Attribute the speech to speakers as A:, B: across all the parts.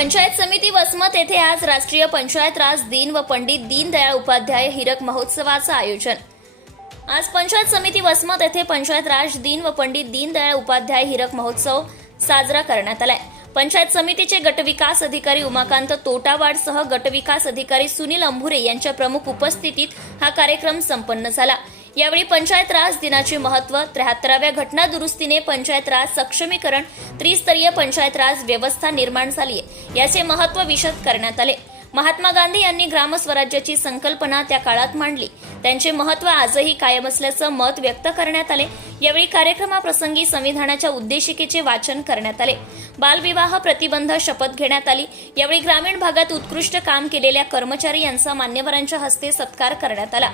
A: पंचायत समिती वसमत येथे आज राष्ट्रीय पंचायत राज दिन व पंडित दीनदयाळ उपाध्याय हिरक महोत्सवाचं आयोजन. आज पंचायत समिती वसमत येथे पंचायत राज दिन व पंडित दीनदयाळ उपाध्याय हिरक महोत्सव साजरा करण्यात आलाय. पंचायत समितीचे गटविकास अधिकारी उमाकांत तोटावाडसह गटविकास अधिकारी सुनील अंभुरे यांच्या प्रमुख उपस्थितीत हा कार्यक्रम संपन्न झाला. यावेळी पंचायत राज दिनाचे महत्त्व त्र्याहत्तराव्या घटना दुरुस्तीने पंचायत राज सक्षमीकरण त्रिस्तरीय पंचायत राज व्यवस्था निर्माण झाली आहे. याचे महत्त्व विशद करण्यात आले. महात्मा गांधी यांनी ग्रामस्वराज्याची संकल्पना त्या काळात मांडली. त्यांचे महत्त्व आजही कायम असल्याचं मत व्यक्त करण्यात आले. यावेळी कार्यक्रमाप्रसंगी संविधानाच्या उद्देशिकेचे वाचन करण्यात आले. बालविवाह प्रतिबंध शपथ घेण्यात आली. यावेळी ग्रामीण भागात उत्कृष्ट काम केलेल्या कर्मचारी यांचा मान्यवरांच्या हस्ते सत्कार करण्यात आला.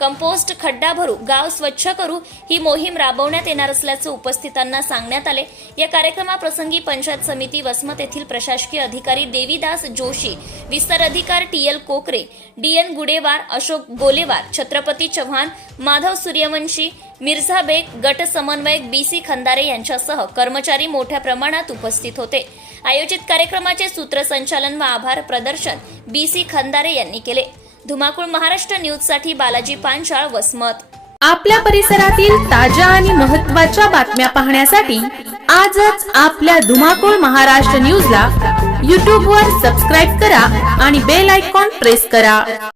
A: कंपोस्ट खड्डा भरू गाव स्वच्छ करू ही मोहीम राबवण्यात येणार असल्याचं उपस्थितांना सांगण्यात आले. या कार्यक्रमाप्रसंगी पंचायत समिती वसमत येथील प्रशासकीय अधिकारी देवीदास जोशी विस्तार अधिकार T L Kokare D N Gudewar Ashok Golewar Chhatrapati Chavan Madhav Suryavanshi Mirza Baig गट समन्वयक बी सी खंदारे यांच्यासह कर्मचारी मोठ्या प्रमाणात उपस्थित होते. आयोजित कार्यक्रमाचे सूत्रसंचालन व आभार प्रदर्शन बी सी खंदारे यांनी केले. धुमाकूळ महाराष्ट्र न्यूजसाठी बालाजी पांचाळ वसमत.
B: आपल्या परिसरातील ताज्या आणि महत्त्वाच्या बातम्या पाहण्यासाठी आजच आपल्या धुमाकूळ महाराष्ट्र न्यूजला यूट्यूबवर सबस्क्राईब करा आणि बेल आयकॉन प्रेस करा.